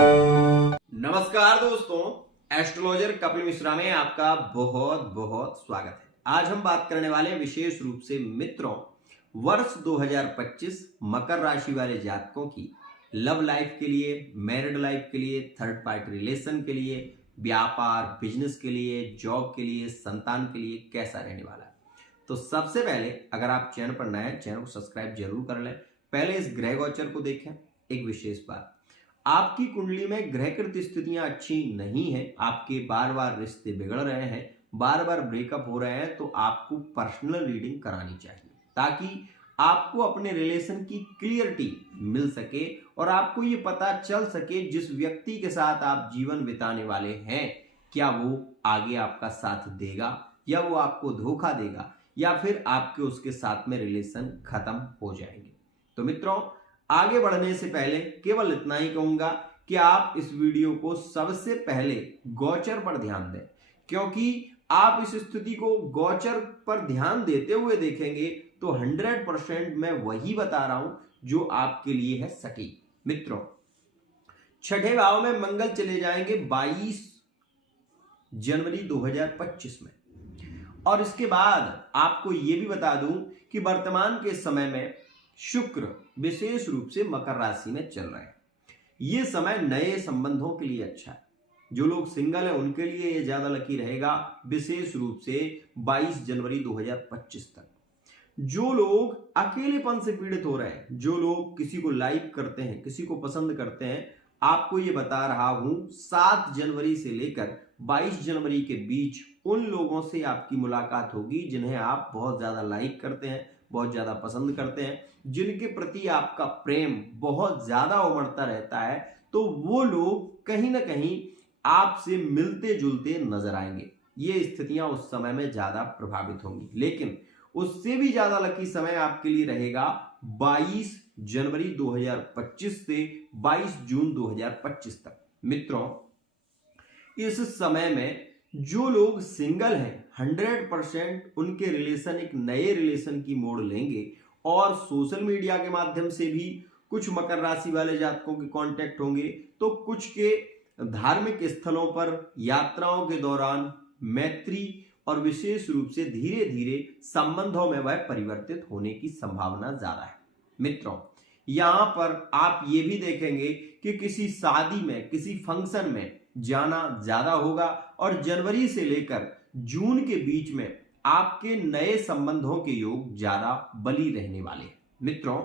नमस्कार दोस्तों, एस्ट्रोलॉजर कपिल मिश्रा में आपका बहुत बहुत स्वागत है। आज हम बात करने वाले हैं विशेष रूप से मित्रों, वर्ष 2025 मकर राशि वाले जातकों की लव लाइफ के लिए, मैरिड लाइफ के लिए, थर्ड पार्टी रिलेशन के लिए, व्यापार बिजनेस के लिए, जॉब के लिए, संतान के लिए कैसा रहने वाला है। तो सबसे पहले अगर आप चैनल पर नए हैं, चैनल को सब्सक्राइब जरूर कर लें। पहले इस ग्रह गोचर को देखें। एक विशेष बात, आपकी कुंडली में ग्रहकृत स्थितियां अच्छी नहीं है, आपके बार बार रिश्ते बिगड़ रहे हैं, बार बार ब्रेकअप हो रहे हैं, तो आपको पर्सनल रीडिंग करानी चाहिए ताकि आपको अपने रिलेशन की क्लियरिटी मिल सके और आपको ये पता चल सके जिस व्यक्ति के साथ आप जीवन बिताने वाले हैं क्या वो आगे आपका साथ देगा या वो आपको धोखा देगा या फिर आपके उसके साथ में रिलेशन खत्म हो जाएंगे। तो मित्रों, आगे बढ़ने से पहले केवल इतना ही कहूंगा कि आप इस वीडियो को सबसे पहले गोचर पर ध्यान दें, क्योंकि आप इस स्थिति को गोचर पर ध्यान देते हुए देखेंगे तो 100% मैं वही बता रहा हूं जो आपके लिए है सटीक। मित्रों, छठे भाव में मंगल चले जाएंगे 22 जनवरी 2025 में, और इसके बाद आपको यह भी बता दूं कि वर्तमान के समय में शुक्र विशेष रूप से मकर राशि में चल रहे हैं। यह समय नए संबंधों के लिए अच्छा है। जो लोग सिंगल हैं उनके लिए यह ज्यादा लकी रहेगा, विशेष रूप से 22 जनवरी 2025 तक। जो लोग अकेलेपन से पीड़ित हो रहे हैं, जो लोग किसी को लाइक करते हैं, किसी को पसंद करते हैं, आपको यह बता रहा हूं 7 जनवरी से लेकर 22 जनवरी के बीच उन लोगों से आपकी मुलाकात होगी जिन्हें आप बहुत ज्यादा लाइक करते हैं, बहुत ज्यादा पसंद करते हैं, जिनके प्रति आपका प्रेम बहुत ज्यादा उमड़ता रहता है। तो वो लोग कहीं ना कहीं आपसे मिलते जुलते नजर आएंगे। ये स्थितियां उस समय में ज्यादा प्रभावित होंगी, लेकिन उससे भी ज्यादा लकी समय आपके लिए रहेगा 22 जनवरी 2025 से 22 जून 2025 तक। मित्रों, इस समय में जो लोग सिंगल हैं 100% उनके रिलेशन एक नए रिलेशन की मोड़ लेंगे और सोशल मीडिया के माध्यम से भी कुछ मकर राशि वाले जातकों के कांटेक्ट होंगे, तो कुछ के धार्मिक स्थलों पर यात्राओं के दौरान मैत्री और विशेष रूप से धीरे धीरे संबंधों में वह परिवर्तित होने की संभावना ज्यादा है। मित्रों, यहां पर आप ये भी देखेंगे कि किसी शादी में, किसी फंक्शन में जाना ज्यादा होगा और जनवरी से लेकर जून के बीच में आपके नए संबंधों के योग ज्यादा बली रहने वाले हैं। मित्रों,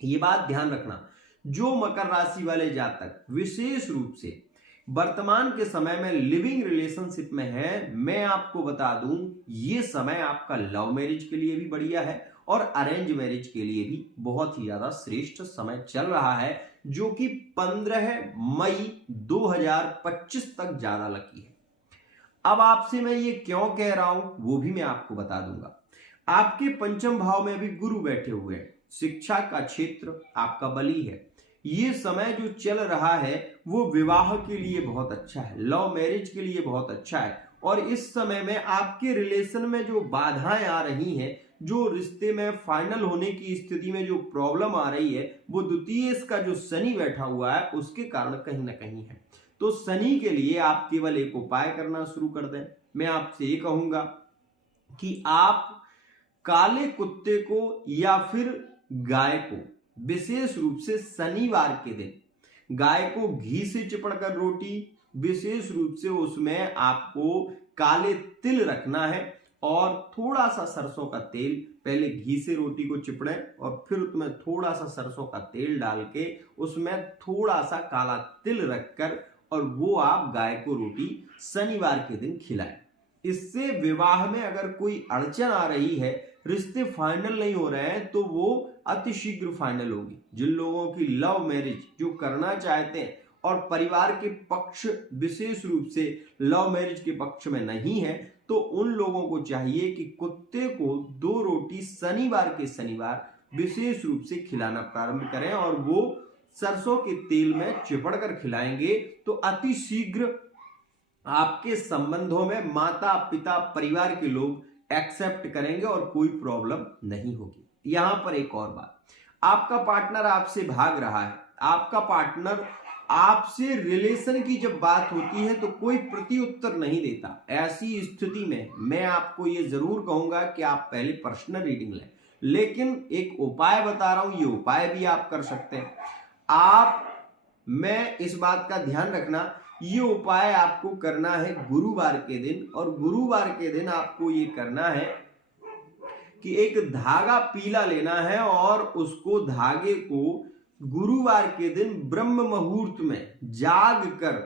ये बात ध्यान रखना, जो मकर राशि वाले जातक विशेष रूप से वर्तमान के समय में लिविंग रिलेशनशिप में है, मैं आपको बता दूं ये समय आपका लव मैरिज के लिए भी बढ़िया है और अरेंज मैरिज के लिए भी बहुत ही ज्यादा श्रेष्ठ समय चल रहा है, जो कि 15 मई 2025 तक ज्यादा लकी है। अब आपसे मैं ये क्यों कह रहा हूं वो भी मैं आपको बता दूंगा। आपके पंचम भाव में भी गुरु बैठे हुए हैं, शिक्षा का क्षेत्र आपका बली है। ये समय जो चल रहा है वो विवाह के लिए बहुत अच्छा है, लव मैरिज के लिए बहुत अच्छा है, और इस समय में आपके रिलेशन में जो बाधाएं आ रही हैं, जो रिश्ते में फाइनल होने की स्थिति में जो प्रॉब्लम आ रही है, वो द्वितीय का जो शनि बैठा हुआ है उसके कारण कहीं ना कहीं है। तो शनि के लिए आप केवल एक उपाय करना शुरू कर दें। मैं आपसे ये कहूंगा कि आप काले कुत्ते को या फिर गाय को विशेष रूप से शनिवार के दिन गाय को घी से चिपड़कर रोटी, विशेष रूप से उसमें आपको काले तिल रखना है और थोड़ा सा सरसों का तेल, पहले घी से रोटी को चिपड़े और फिर उसमें थोड़ा सा सरसों का तेल डाल के उसमें थोड़ा सा काला तिल रखकर और वो आप गाय को रोटी शनिवार के दिन खिलाएं। इससे विवाह में अगर कोई अड़चन आ रही है, रिश्ते फाइनल नहीं हो रहे हैं, तो वो अतिशीघ्र फाइनल होगी। जिन लोगों की लव मैरिज जो करना चाहते हैं और परिवार के पक्ष विशेष रूप से लव मैरिज के पक्ष में नहीं है, तो उन लोगों को चाहिए कि कुत्ते को 2 रोटी शनिवार के शनिवार विशेष रूप से खिलाना प्रारंभ करें और वो सरसों के तेल में चिपड़कर खिलाएंगे तो अति शीघ्र आपके संबंधों में माता पिता परिवार के लोग एक्सेप्ट करेंगे और कोई प्रॉब्लम नहीं होगी। यहां पर एक और बात, आपका पार्टनर आपसे भाग रहा है, आपका पार्टनर आपसे रिलेशन की जब बात होती है तो कोई प्रति उत्तर नहीं देता। ऐसी स्थिति में मैं आपको ये जरूर कहूंगा कि आप पहले पर्सनल रीडिंग लें, लेकिन एक उपाय बता रहा हूं, ये उपाय भी आप कर सकते हैं। मैं इस बात का ध्यान रखना, ये उपाय आपको करना है गुरुवार के दिन, और गुरुवार के दिन आपको ये करना है कि एक धागा पीला लेना है और उसको धागे को गुरुवार के दिन ब्रह्म मुहूर्त में जाग कर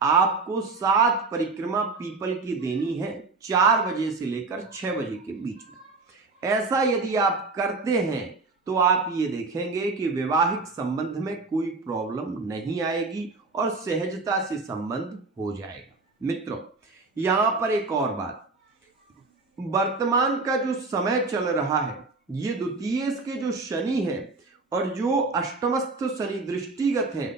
आपको 7 परिक्रमा पीपल की देनी है, 4 बजे से लेकर 6 बजे के बीच में। ऐसा यदि आप करते हैं तो आप ये देखेंगे कि वैवाहिक संबंध में कोई प्रॉब्लम नहीं आएगी और सहजता से संबंध हो जाएगा। मित्रों, यहां पर एक और बात, वर्तमान का जो समय चल रहा है, ये द्वितीय के जो शनि है और जो अष्टमस्थ शनि दृष्टिगत है,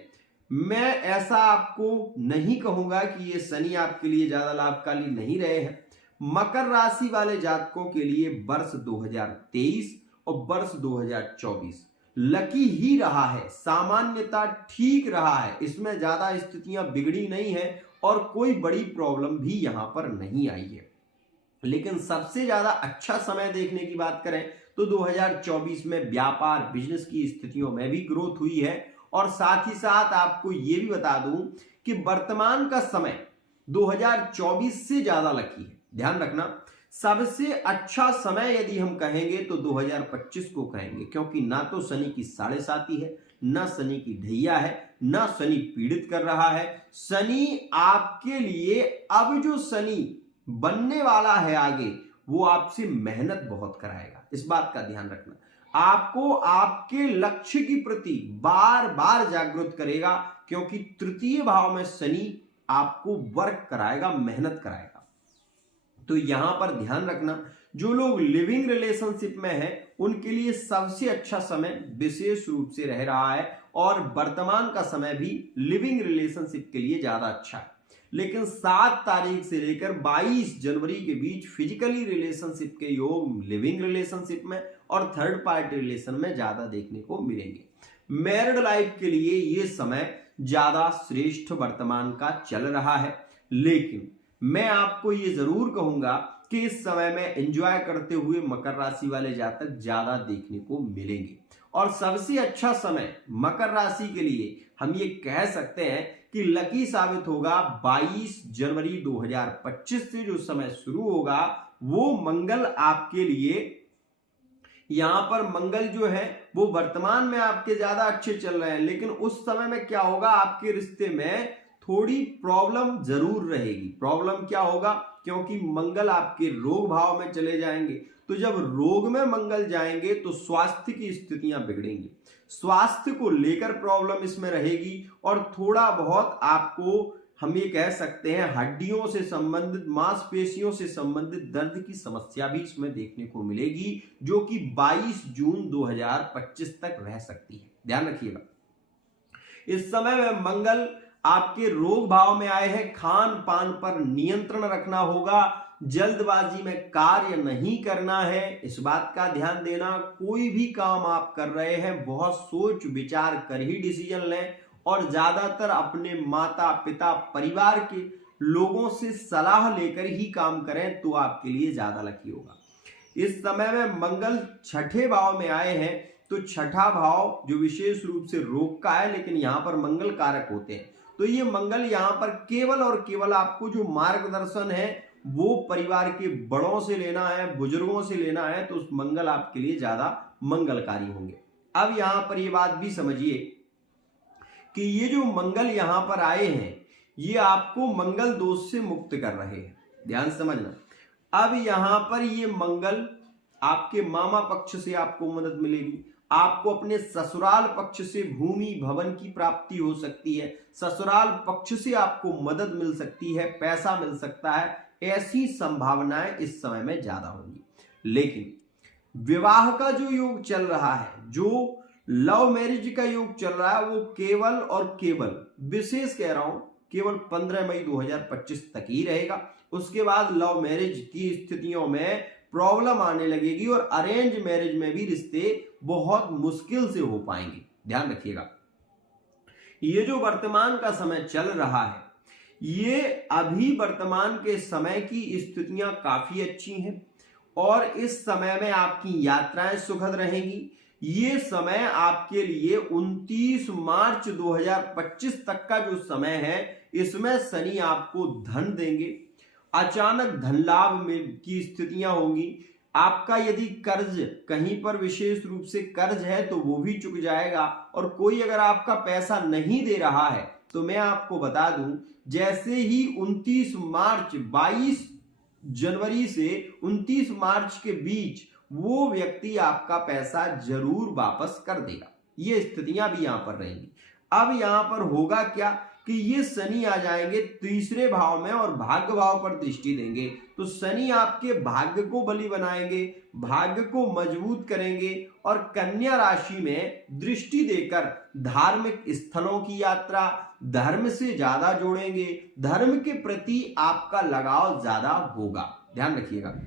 मैं ऐसा आपको नहीं कहूंगा कि ये शनि आपके लिए ज्यादा लाभकारी नहीं रहे हैं। मकर राशि वाले जातकों के लिए वर्ष 2023 और वर्ष 2024 लकी ही रहा है, सामान्यता ठीक रहा है, इसमें ज्यादा स्थितियां बिगड़ी नहीं है और कोई बड़ी प्रॉब्लम भी यहां पर नहीं आई है। लेकिन सबसे ज्यादा अच्छा समय देखने की बात करें तो 2024 में व्यापार बिजनेस की स्थितियों में भी ग्रोथ हुई है। और साथ ही साथ आपको यह भी बता दूं कि वर्तमान का समय 2024 से ज्यादा लकी है। ध्यान रखना, सबसे अच्छा समय यदि हम कहेंगे तो 2025 को कहेंगे, क्योंकि ना तो शनि की 7.5 है, ना शनि की ढैया है, ना शनि पीड़ित कर रहा है। शनि आपके लिए अब जो शनि बनने वाला है आगे, वो आपसे मेहनत बहुत कराएगा। इस बात का ध्यान रखना, आपको आपके लक्ष्य की प्रति बार बार जागरूक करेगा, क्योंकि तृतीय भाव में शनि आपको वर्क कराएगा, मेहनत कराएगा। तो यहां पर ध्यान रखना, जो लोग लिविंग रिलेशनशिप में हैं उनके लिए सबसे अच्छा समय विशेष रूप से रह रहा है, और वर्तमान का समय भी लिविंग रिलेशनशिप के लिए ज्यादा अच्छा है। लेकिन 7 तारीख से लेकर 22 जनवरी के बीच फिजिकली रिलेशनशिप के योग लिविंग रिलेशनशिप में और थर्ड पार्टी रिलेशन में ज्यादा देखने को मिलेंगे। मैरिड लाइफ के लिए यह समय ज्यादा श्रेष्ठ वर्तमान का चल रहा है, लेकिन मैं आपको ये जरूर कहूंगा कि इस समय में एंजॉय करते हुए मकर राशि वाले जातक ज्यादा देखने को मिलेंगे। और सबसे अच्छा समय मकर राशि के लिए हम ये कह सकते हैं कि लकी साबित होगा 22 जनवरी 2025 से जो समय शुरू होगा, वो मंगल आपके लिए, यहां पर मंगल जो है वो वर्तमान में आपके ज्यादा अच्छे चल रहे हैं, लेकिन उस समय में क्या होगा, आपके रिश्ते में थोड़ी प्रॉब्लम जरूर रहेगी। प्रॉब्लम क्या होगा, क्योंकि मंगल आपके रोग भाव में चले जाएंगे, तो जब रोग में मंगल जाएंगे तो स्वास्थ्य की स्थितियां बिगड़ेंगी, स्वास्थ्य को लेकर प्रॉब्लम इसमें रहेगी, और थोड़ा बहुत आपको हम ये कह सकते हैं हड्डियों से संबंधित, मांसपेशियों से संबंधित दर्द की समस्या भी इसमें देखने को मिलेगी, जो कि 22 जून 2025 तक रह सकती है। ध्यान रखिएगा, इस समय में मंगल आपके रोग भाव में आए हैं। खान पान पर नियंत्रण रखना होगा, जल्दबाजी में कार्य नहीं करना है, इस बात का ध्यान देना। कोई भी काम आप कर रहे हैं बहुत सोच विचार कर ही डिसीजन लें, और ज्यादातर अपने माता पिता परिवार के लोगों से सलाह लेकर ही काम करें तो आपके लिए ज्यादा लकी होगा। इस समय में मंगल 6ठे भाव में आए हैं, तो 6ठा भाव जो विशेष रूप से रोग का है, लेकिन यहां पर मंगल कारक होते हैं, तो ये मंगल यहां पर केवल और केवल आपको जो मार्गदर्शन है वो परिवार के बड़ों से लेना है, बुजुर्गों से लेना है, तो उस मंगल आपके लिए ज्यादा मंगलकारी होंगे। अब यहां पर ये बात भी समझिए कि ये जो मंगल यहां पर आए हैं, ये आपको मंगल दोष से मुक्त कर रहे हैं, ध्यान समझना। अब यहां पर ये मंगल आपके मामा पक्ष से आपको मदद मिलेगी, आपको अपने ससुराल पक्ष से भूमि भवन की प्राप्ति हो सकती है, ससुराल पक्ष से आपको मदद मिल सकती है, पैसा मिल सकता है, ऐसी संभावनाएं इस समय में ज्यादा होंगी। लेकिन विवाह का जो योग चल रहा है, जो लव मैरिज का योग चल रहा है, वो केवल और केवल, विशेष कह रहा हूं, केवल 15 मई 2025 तक ही रहेगा। उसके बाद लव मैरिज की स्थितियों में प्रॉब्लम आने लगेगी और अरेंज मैरिज में भी रिश्ते बहुत मुश्किल से हो पाएंगे। ध्यान रखिएगा, ये जो वर्तमान का समय चल रहा है, ये अभी वर्तमान के समय की स्थितियां काफी अच्छी हैं और इस समय में आपकी यात्राएं सुखद रहेंगी। ये समय आपके लिए 29 मार्च 2025 तक का जो समय है, इसमें शनि आपको धन देंगे, अचानक धन लाभ में की स्थितियां होंगी। आपका यदि कर्ज कहीं पर विशेष रूप से कर्ज है तो वो भी चुक जाएगा, और कोई अगर आपका पैसा नहीं दे रहा है तो मैं आपको बता दूं, जैसे ही 29 मार्च 22 जनवरी से 29 मार्च के बीच वो व्यक्ति आपका पैसा जरूर वापस कर देगा। ये स्थितियां भी यहां पर रहेंगी। अब यहां पर होगा क्या कि ये शनि आ जाएंगे तीसरे भाव में और भाग्य भाव पर दृष्टि देंगे, तो शनि आपके भाग्य को बली बनाएंगे, भाग्य को मजबूत करेंगे और कन्या राशि में दृष्टि देकर धार्मिक स्थलों की यात्रा, धर्म से ज्यादा जोड़ेंगे, धर्म के प्रति आपका लगाव ज्यादा होगा। ध्यान रखिएगा,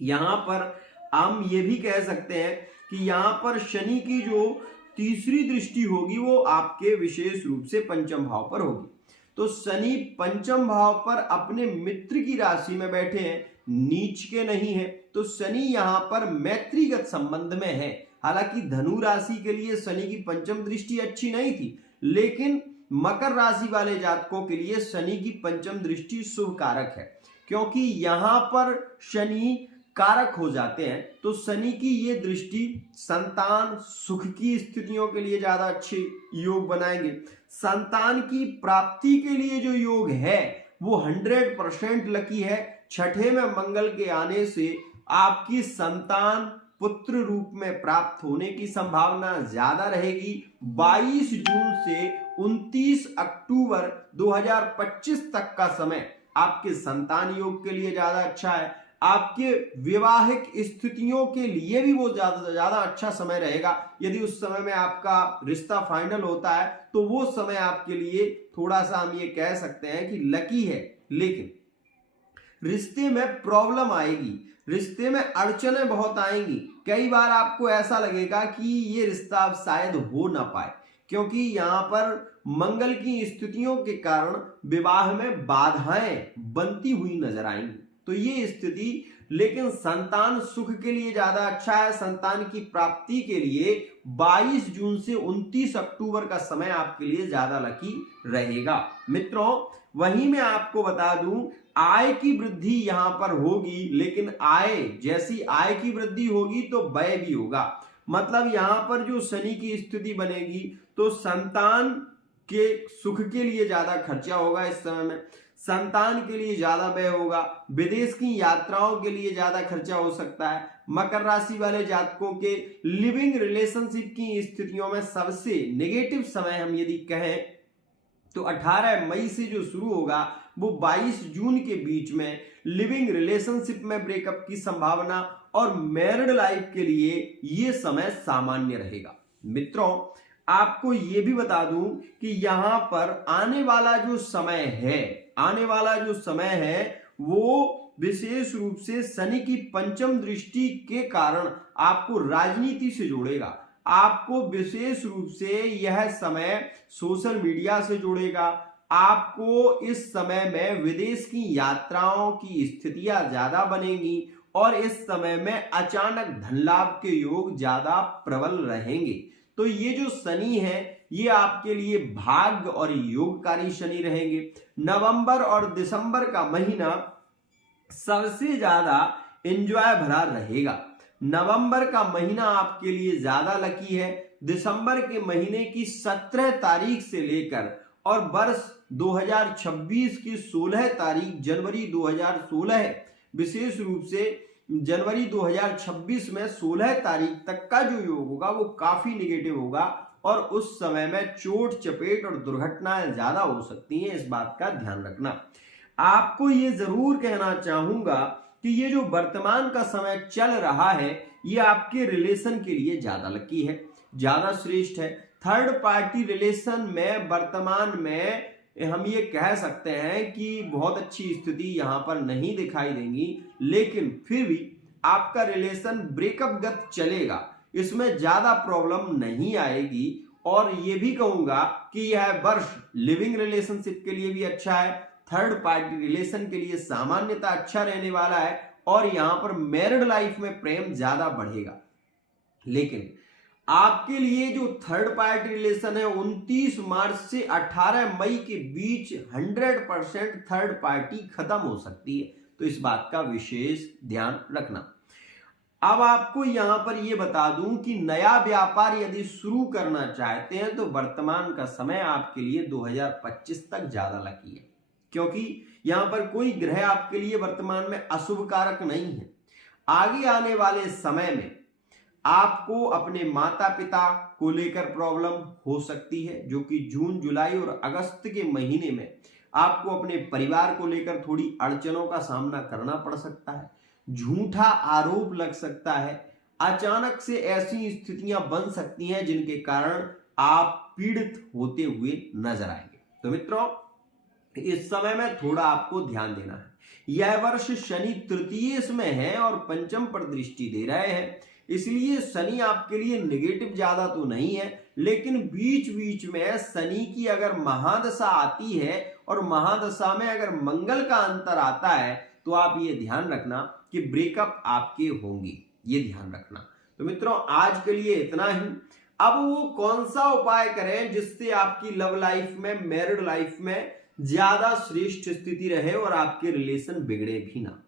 यहां पर हम ये भी कह सकते हैं कि यहां पर शनि की जो तीसरी दृष्टि होगी वो आपके विशेष रूप से पंचम भाव पर होगी। तो शनि पंचम भाव पर अपने मित्र की राशि में बैठे हैं, नीच के नहीं है, तो शनि यहां पर मैत्रीगत संबंध में है। हालांकि धनु राशि के लिए शनि की पंचम दृष्टि अच्छी नहीं थी, लेकिन मकर राशि वाले जातकों के लिए शनि की पंचम दृष्टि शुभ कारक है, क्योंकि यहां पर शनि कारक हो जाते हैं। तो शनि की ये दृष्टि संतान सुख की स्थितियों के लिए ज्यादा अच्छे योग बनाएंगे। संतान की प्राप्ति के लिए जो योग है वो 100% लकी है। छठे में मंगल के आने से आपकी संतान पुत्र रूप में प्राप्त होने की संभावना ज्यादा रहेगी। 22 जून से 29 अक्टूबर 2025 तक का समय आपके संतान योग के लिए ज्यादा अच्छा है। आपके वैवाहिक स्थितियों के लिए भी वो ज्यादा अच्छा समय रहेगा। यदि उस समय में आपका रिश्ता फाइनल होता है तो वो समय आपके लिए थोड़ा सा हम ये कह सकते हैं कि लकी है, लेकिन रिश्ते में प्रॉब्लम आएगी, रिश्ते में अड़चनें बहुत आएंगी। कई बार आपको ऐसा लगेगा कि ये रिश्ता अब शायद हो ना पाए, क्योंकि यहां पर मंगल की स्थितियों के कारण विवाह में बाधाएं बनती हुई नजर आएंगी। तो ये स्थिति, लेकिन संतान सुख के लिए ज्यादा अच्छा है। संतान की प्राप्ति के लिए 22 जून से 29 अक्टूबर का समय आपके लिए ज्यादा लकी रहेगा। मित्रों, वहीं मैं आपको बता दूं, आय की वृद्धि यहां पर होगी, लेकिन जैसी आय की वृद्धि होगी तो व्यय भी होगा। मतलब यहां पर जो शनि की स्थिति बनेगी तो संतान के सुख के लिए ज्यादा खर्चा होगा। इस समय में संतान के लिए ज्यादा व्यय होगा, विदेश की यात्राओं के लिए ज्यादा खर्चा हो सकता है। मकर राशि वाले जातकों के लिविंग रिलेशनशिप की स्थितियों में सबसे नेगेटिव समय हम यदि कहें तो 18 मई से जो शुरू होगा वो 22 जून के बीच में लिविंग रिलेशनशिप में ब्रेकअप की संभावना और मैरिड लाइफ के लिए ये समय सामान्य रहेगा। मित्रों, आपको ये भी बता दूं कि यहां पर आने वाला जो समय है वो विशेष रूप से शनि की पंचम दृष्टि के कारण आपको राजनीति से जोड़ेगा। आपको विशेष रूप से यह समय सोशल मीडिया से जोड़ेगा। आपको इस समय में विदेश की यात्राओं की स्थितियां ज्यादा बनेगी और इस समय में अचानक धन लाभ के योग ज्यादा प्रबल रहेंगे। तो ये जो शनि है ये आपके लिए भाग्य और योगकारी शनि रहेंगे। नवंबर और दिसंबर का महीना सबसे ज्यादा एंजॉय भरा रहेगा। नवंबर का महीना आपके लिए ज्यादा लकी है। दिसंबर के महीने की 17 तारीख से लेकर और वर्ष 2026 की 16 तारीख जनवरी 2016 है, विशेष रूप से जनवरी 2026 में 16 तारीख तक का जो योग होगा वो काफी निगेटिव होगा और उस समय में चोट चपेट और दुर्घटनाएं ज्यादा हो सकती हैं। इस बात का ध्यान रखना। आपको ये जरूर कहना चाहूंगा कि ये जो वर्तमान का समय चल रहा है ये आपके रिलेशन के लिए ज्यादा लकी है, ज्यादा श्रेष्ठ है। थर्ड पार्टी रिलेशन में वर्तमान में हम ये कह सकते हैं कि बहुत अच्छी स्थिति यहां पर नहीं दिखाई देंगी, लेकिन फिर भी आपका रिलेशन ब्रेकअप गत चलेगा, इसमें ज्यादा प्रॉब्लम नहीं आएगी और ये भी कहूंगा कि यह वर्ष लिविंग रिलेशनशिप के लिए भी अच्छा है, थर्ड पार्टी रिलेशन के लिए सामान्यतः अच्छा रहने वाला है और यहां पर मैरिड लाइफ में प्रेम ज्यादा बढ़ेगा। लेकिन आपके लिए जो थर्ड पार्टी रिलेशन है 29 मार्च से 18 मई के बीच 100% थर्ड पार्टी खत्म हो सकती है, तो इस बात का विशेष ध्यान रखना। अब आपको यहां पर यह बता दूं कि नया व्यापार यदि शुरू करना चाहते हैं तो वर्तमान का समय आपके लिए 2025 तक ज्यादा लकी है, क्योंकि यहां पर कोई ग्रह आपके लिए वर्तमान में अशुभ कारक नहीं है। आगे आने वाले समय में आपको अपने माता पिता को लेकर प्रॉब्लम हो सकती है, जो कि जून जुलाई और अगस्त के महीने में आपको अपने परिवार को लेकर थोड़ी अड़चनों का सामना करना पड़ सकता है, झूठा आरोप लग सकता है, अचानक से ऐसी स्थितियां बन सकती हैं जिनके कारण आप पीड़ित होते हुए नजर आएंगे। तो मित्रों, इस समय में थोड़ा आपको ध्यान देना है। यह वर्ष शनि तृतीय में है और पंचम पर दृष्टि दे रहे हैं, इसलिए शनि आपके लिए नेगेटिव ज्यादा तो नहीं है, लेकिन बीच बीच में शनि की अगर महादशा आती है और महादशा में अगर मंगल का अंतर आता है तो आप ये ध्यान रखना कि ब्रेकअप आपके होंगे, ये ध्यान रखना। तो मित्रों, आज के लिए इतना ही। अब वो कौन सा उपाय करें जिससे आपकी लव लाइफ में, मैरिड लाइफ में ज्यादा श्रेष्ठ स्थिति रहे और आपके रिलेशन बिगड़े भी ना।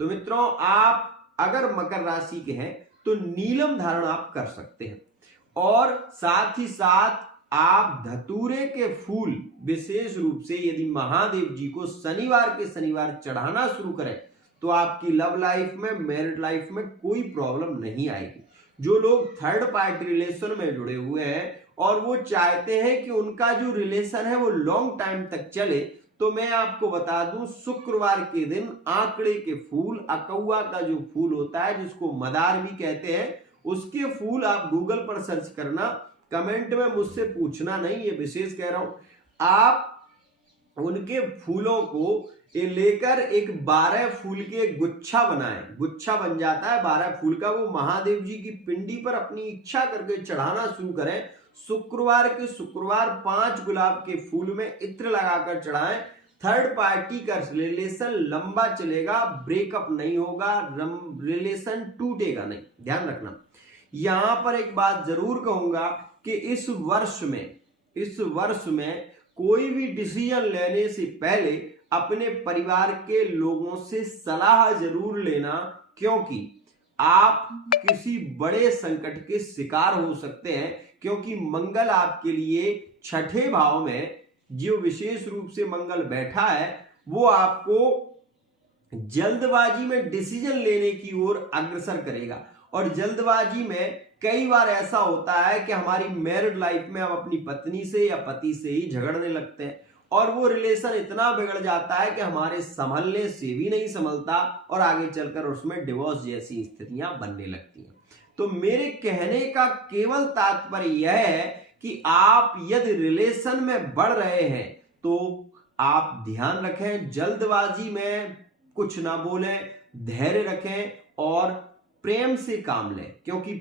तो मित्रों, आप अगर मकर राशि के हैं तो नीलम धारण आप कर सकते हैं और साथ ही साथ आप धतूरे के फूल विशेष रूप से यदि महादेव जी को शनिवार के शनिवार चढ़ाना शुरू करें तो आपकी लव लाइफ में, मैरिड लाइफ में कोई प्रॉब्लम नहीं आएगी। जो लोग थर्ड पार्टी रिलेशन में जुड़े हुए हैं और वो चाहते हैं कि उनका जो रिलेशन है वो लॉन्ग टाइम तक चले, तो मैं आपको बता दूं, शुक्रवार के दिन आंकड़े के फूल, अकौआ का जो फूल होता है जिसको मदार भी कहते हैं, उसके फूल आप गूगल पर सर्च करना, कमेंट में मुझसे पूछना नहीं, ये विशेष कह रहा हूं। आप उनके फूलों को लेकर एक 12 फूल के गुच्छा बनाएं, गुच्छा बन जाता है 12 फूल का, वो महादेव जी की पिंडी पर अपनी इच्छा करके चढ़ाना शुरू करें। शुक्रवार के शुक्रवार 5 गुलाब के फूल में इत्र लगाकर चढ़ाएं। थर्ड पार्टी का रिलेशन लंबा चलेगा, ब्रेकअप नहीं होगा, रिलेशन टूटेगा नहीं, ध्यान रखना। यहां पर एक बात जरूर कहूंगा कि इस वर्ष में कोई भी डिसीजन लेने से पहले अपने परिवार के लोगों से सलाह जरूर लेना, क्योंकि आप किसी बड़े संकट के शिकार हो सकते हैं, क्योंकि मंगल आपके लिए छठे भाव में जो विशेष रूप से मंगल बैठा है वो आपको जल्दबाजी में डिसीजन लेने की ओर अग्रसर करेगा। और जल्दबाजी में कई बार ऐसा होता है कि हमारी मैरिड लाइफ में हम अपनी पत्नी से या पति से ही झगड़ने लगते हैं और वो रिलेशन इतना बिगड़ जाता है कि हमारे संभलने से भी नहीं संभलता और आगे चलकर उसमें डिवोर्स जैसी स्थितियां बनने लगती हैं। तो मेरे कहने का केवल तात्पर्य यह है कि आप यदि रिलेशन में बढ़ रहे हैं तो आप ध्यान रखें, जल्दबाजी में कुछ ना बोलें, धैर्य रखें और प्रेम से काम लें, क्योंकि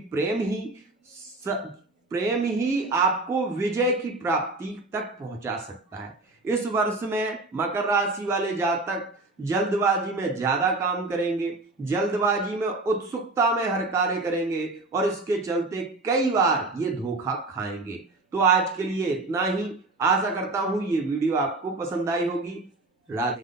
प्रेम ही आपको विजय की प्राप्ति तक पहुंचा सकता है। इस वर्ष में मकर राशि वाले जातक जल्दबाजी में ज्यादा काम करेंगे, जल्दबाजी में उत्सुकता में हर कार्य करेंगे और इसके चलते कई बार ये धोखा खाएंगे। तो आज के लिए इतना ही। आशा करता हूं ये वीडियो आपको पसंद आई होगी। राधे।